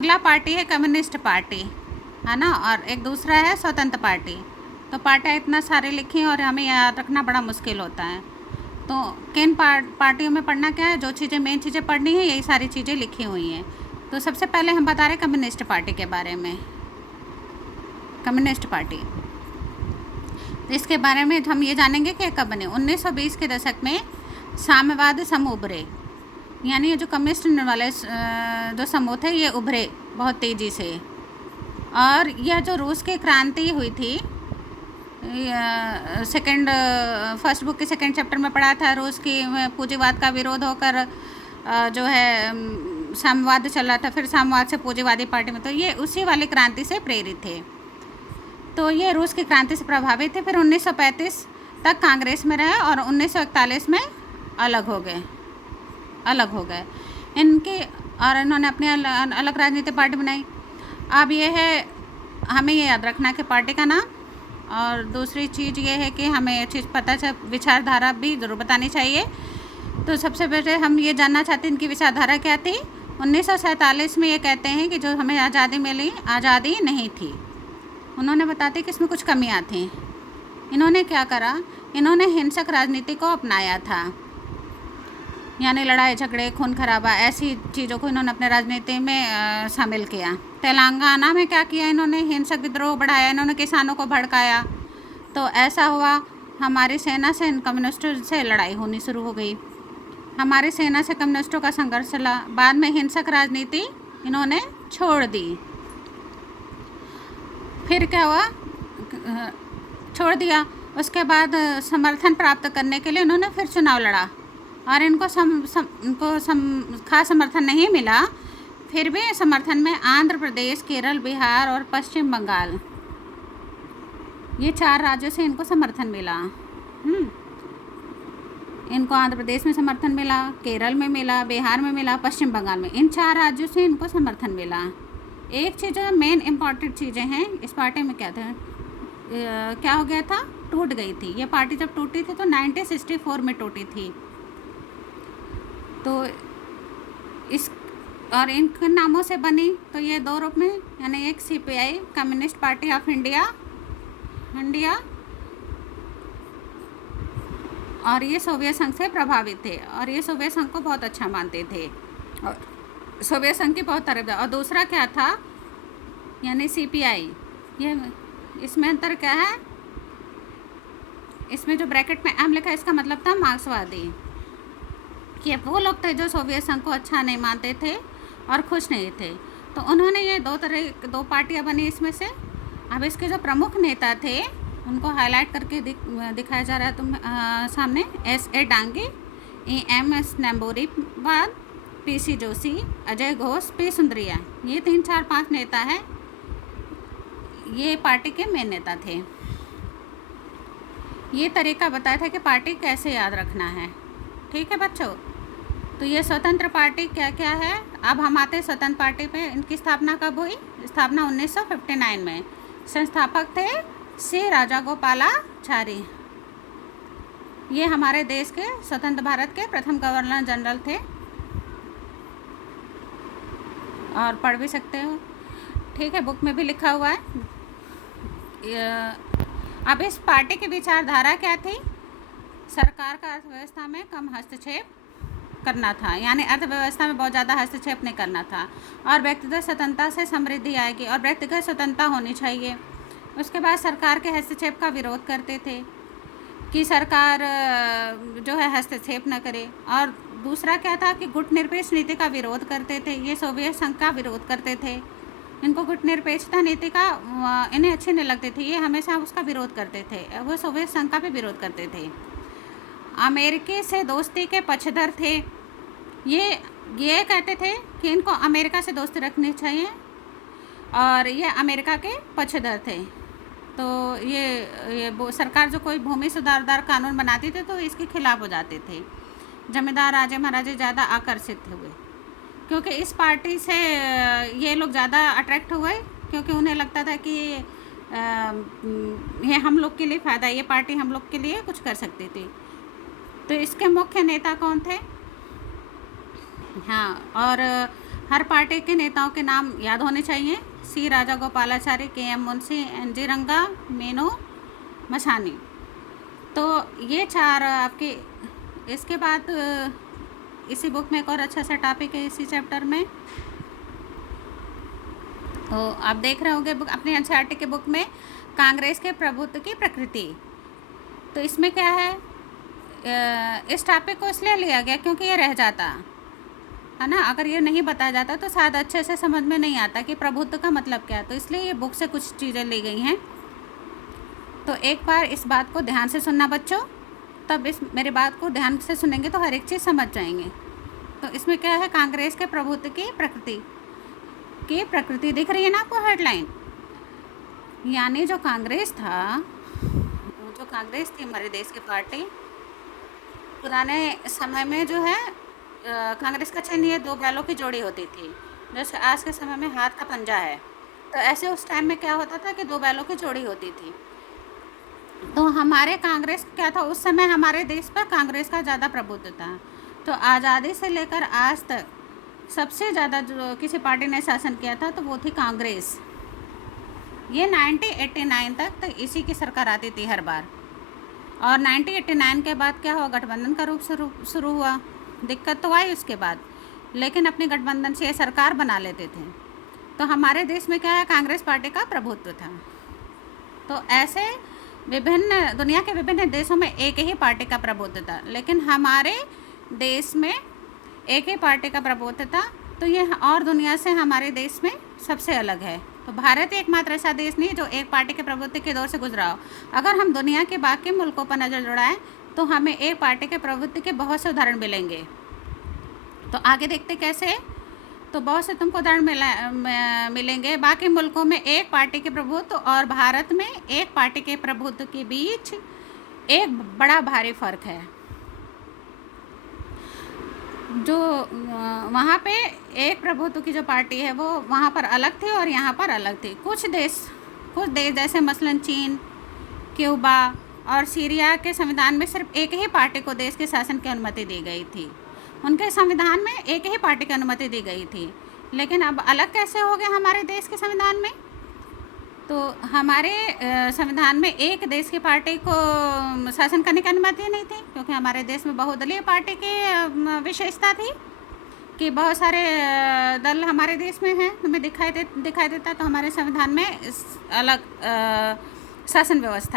अगला पार्टी है communist party, है ना, और एक दूसरा है स्वतंत्र पार्टी। तो पार्टियाँ इतना सारे लिखी और हमें याद रखना बड़ा मुश्किल होता है। तो किन पार्टियों में पढ़ना क्या है, जो चीज़ें मेन चीज़ें पढ़नी है यही सारी चीज़ें लिखी हुई हैं। तो सबसे पहले हम बता रहे हैं कम्युनिस्ट पार्टी के बारे में। कम्युनिस्ट पार्टी, इसके बारे में हम ये जानेंगे कि कब बने। 1920 के दशक में साम्यवाद समूह उभरे, यानी ये जो कम्युनिस्ट वाले जो समूह थे ये उभरे बहुत तेज़ी से। और यह जो रूस की क्रांति हुई थी, फर्स्ट बुक के सेकंड चैप्टर में पढ़ा था, रूस की पूंजीवाद का विरोध होकर जो है साम्यवाद चला था, फिर साम्यवाद से पूंजीवादी पार्टी में, तो ये उसी वाली क्रांति से प्रेरित थे। तो ये रूस की क्रांति से प्रभावित थे। फिर 1935 तक कांग्रेस में रहे और 1941 में अलग हो गए इनकी, और इन्होंने अपनी अलग राजनीतिक पार्टी बनाई। अब ये है, हमें ये याद रखना कि पार्टी का नाम, और दूसरी चीज़ ये है कि हमें ये चीज़ पता चल, विचारधारा भी ज़रूर बतानी चाहिए। तो सबसे पहले हम ये जानना चाहते हैं इनकी विचारधारा क्या थी। 1947 में ये कहते हैं कि जो हमें आज़ादी मिली, आज़ादी नहीं थी। उन्होंने बताते कि इसमें कुछ कमियां थी। इन्होंने क्या करा, इन्होंने हिंसक राजनीति को अपनाया था, यानी लड़ाई झगड़े, खून खराबा, ऐसी चीज़ों को इन्होंने अपने राजनीति में शामिल किया। तेलंगाना में क्या किया इन्होंने, हिंसक विद्रोह बढ़ाया, इन्होंने किसानों को भड़काया। तो ऐसा हुआ, हमारी सेना से इन कम्युनिस्टों से लड़ाई होनी शुरू हो गई। हमारी सेना से कम्युनिस्टों का संघर्ष चला। बाद में हिंसक राजनीति इन्होंने छोड़ दी। फिर क्या हुआ, छोड़ दिया। उसके बाद समर्थन प्राप्त करने के लिए इन्होंने फिर चुनाव लड़ा, और इनको खास समर्थन नहीं मिला। फिर भी समर्थन में आंध्र प्रदेश, केरल, बिहार और पश्चिम बंगाल, ये 4 राज्यों से इनको समर्थन मिला। इनको आंध्र प्रदेश में समर्थन मिला, केरल में मिला, बिहार में मिला, पश्चिम बंगाल में, इन 4 राज्यों से इनको समर्थन मिला। एक चीज़ मेन इम्पॉर्टेंट चीज़ें हैं इस पार्टी में, क्या था, क्या हो गया था, टूट गई थी ये पार्टी। जब टूटी थी तो 1964 में टूटी थी। तो इस और इन नामों से बनी, तो ये 2 रूप में, यानी एक CPI, communist party of India, और ये सोवियत संघ से प्रभावित थे, और ये सोवियत संघ को बहुत अच्छा मानते थे, और सोवियत संघ की बहुत तारीफ। और दूसरा क्या था, यानी CPI, ये इसमें अंतर क्या है, इसमें जो ब्रैकेट में M लिखा है इसका मतलब था मार्क्सवादी, कि वो लोग थे जो सोवियत संघ को अच्छा नहीं मानते थे और खुश नहीं थे। तो उन्होंने ये 2 पार्टियां बनी इसमें से। अब इसके जो प्रमुख नेता थे उनको हाईलाइट करके दिखाया जा रहा है तुम सामने। S.A. Dange, E.M.S. नंबूरीवाल, P.C. Joshi, Ajay Ghosh, P. Sundariya, ये 3, 4, 5 नेता हैं, ये पार्टी के मेन नेता थे। ये तरीका बताया था कि पार्टी कैसे याद रखना है। ठीक है बच्चों, तो ये स्वतंत्र पार्टी क्या क्या है। अब हम आते हैं स्वतंत्र पार्टी पे। इनकी स्थापना कब हुई, स्थापना 1959 में। संस्थापक थे C. राजागोपालाचारी, ये हमारे देश के स्वतंत्र भारत के प्रथम गवर्नर जनरल थे, और पढ़ भी सकते हो, ठीक है, बुक में भी लिखा हुआ है। अब इस पार्टी की विचारधारा क्या थी, सरकार का अर्थव्यवस्था में कम हस्तक्षेप करना था, यानी अर्थव्यवस्था में बहुत ज़्यादा हस्तक्षेप नहीं करना था, और व्यक्तिगत स्वतंत्रता से समृद्धि आएगी, और व्यक्तिगत स्वतंत्रता होनी चाहिए। उसके बाद सरकार के हस्तक्षेप का विरोध करते थे कि सरकार जो है हस्तक्षेप न करे। और दूसरा क्या था कि गुटनिरपेक्ष नीति का विरोध करते थे। ये सोवियत संघ का विरोध करते थे, इनको गुटनिरपेक्षता नीति का इन्हें अच्छी नहीं लगती थी, ये हमेशा उसका विरोध करते थे, वो सोवियत संघ का भी विरोध करते थे। अमेरिकी से दोस्ती के पक्षधर थे, ये कहते थे कि इनको अमेरिका से दोस्ती रखनी चाहिए, और ये अमेरिका के पक्षधर थे। तो ये सरकार जो कोई भूमि सुधार कानून बनाती थी तो इसके खिलाफ हो जाते थे। जमींदार राजे महाराजे ज़्यादा आकर्षित हुए, क्योंकि इस पार्टी से ये लोग ज़्यादा अट्रैक्ट हुए, क्योंकि उन्हें लगता था कि ये हम लोग के लिए फ़ायदा, ये पार्टी हम लोग के लिए कुछ कर सकती थी। तो इसके मुख्य नेता कौन थे, हाँ, और हर पार्टी के नेताओं के नाम याद होने चाहिए। सी राजागोपालाचारी, के.एम. मुंशी, एन.जी. रंगा, मीनू मसानी। तो ये 4 आपके। इसके बाद इसी बुक में एक और अच्छा सा टॉपिक है इसी चैप्टर में। तो आप देख रहे होंगे बुक अपने एनसीईआरटी के बुक में कांग्रेस के प्रभुत्व की प्रकृति। तो इसमें क्या है, इस टॉपिक को इसलिए लिया गया क्योंकि ये रह जाता है ना, अगर ये नहीं बताया जाता तो शायद अच्छे से समझ में नहीं आता कि प्रभुत्व का मतलब क्या है। तो इसलिए ये बुक से कुछ चीज़ें ली गई हैं। तो एक बार इस बात को ध्यान से सुनना बच्चों, तब इस मेरी बात को ध्यान से सुनेंगे तो हर एक चीज़ समझ जाएंगे। तो इसमें क्या है, कांग्रेस के प्रभुत्व की प्रकृति दिख रही है ना आपको हेडलाइन। यानी जो कांग्रेस थी हमारे देश की पार्टी, पुराने समय में जो है कांग्रेस का चिन्ह ये 2 बैलों की जोड़ी होती थी, जैसे आज के समय में हाथ का पंजा है। तो ऐसे उस टाइम में क्या होता था कि 2 बैलों की जोड़ी होती थी। तो हमारे कांग्रेस क्या था, उस समय हमारे देश पर कांग्रेस का ज़्यादा प्रभुत्व था। तो आज़ादी से लेकर आज तक सबसे ज़्यादा जो किसी पार्टी ने शासन किया था तो वो थी कांग्रेस। ये 1989 तक तो इसी की सरकार आती थी हर बार। और 1989 के बाद क्या हुआ, गठबंधन का रूप शुरू हुआ। दिक्कत तो आई उसके बाद, लेकिन अपने गठबंधन से ये सरकार बना लेते थे। तो हमारे देश में क्या है, कांग्रेस पार्टी का प्रभुत्व था। तो ऐसे दुनिया के विभिन्न देशों में एक ही पार्टी का प्रभुत्व था, लेकिन हमारे देश में एक ही पार्टी का प्रभुत्व था। तो ये और दुनिया से हमारे देश में सबसे अलग है। तो भारत एकमात्र ऐसा देश नहीं जो एक पार्टी के प्रभुत्व के दौर से गुजरा हो। अगर हम दुनिया के बाकी मुल्कों पर नज़र दौड़ाएं तो हमें एक पार्टी के प्रभुत्व के बहुत से उदाहरण मिलेंगे। तो आगे देखते कैसे। तो बहुत से तुमको उदाहरण मिलेंगे। बाकी मुल्कों में एक पार्टी के प्रभुत्व और भारत में एक पार्टी के प्रभुत्व के बीच एक बड़ा भारी फर्क है। जो वहाँ पे एक प्रभुत्व की जो पार्टी है वो वहाँ पर अलग थी और यहाँ पर अलग थी। कुछ देश जैसे मसलन चीन, क्यूबा और सीरिया के संविधान में सिर्फ एक ही पार्टी को देश के शासन की अनुमति दी गई थी। उनके संविधान में एक ही पार्टी की अनुमति दी गई थी। लेकिन अब अलग कैसे हो गया हमारे देश के संविधान में। तो हमारे संविधान में एक देश की पार्टी को शासन करने की अनुमति नहीं थी, क्योंकि हमारे देश में बहुदलीय पार्टी की विशेषता थी कि बहुत सारे दल हमारे देश में हैं, हमें दिखाई देता। तो हमारे संविधान में अलग शासन व्यवस्था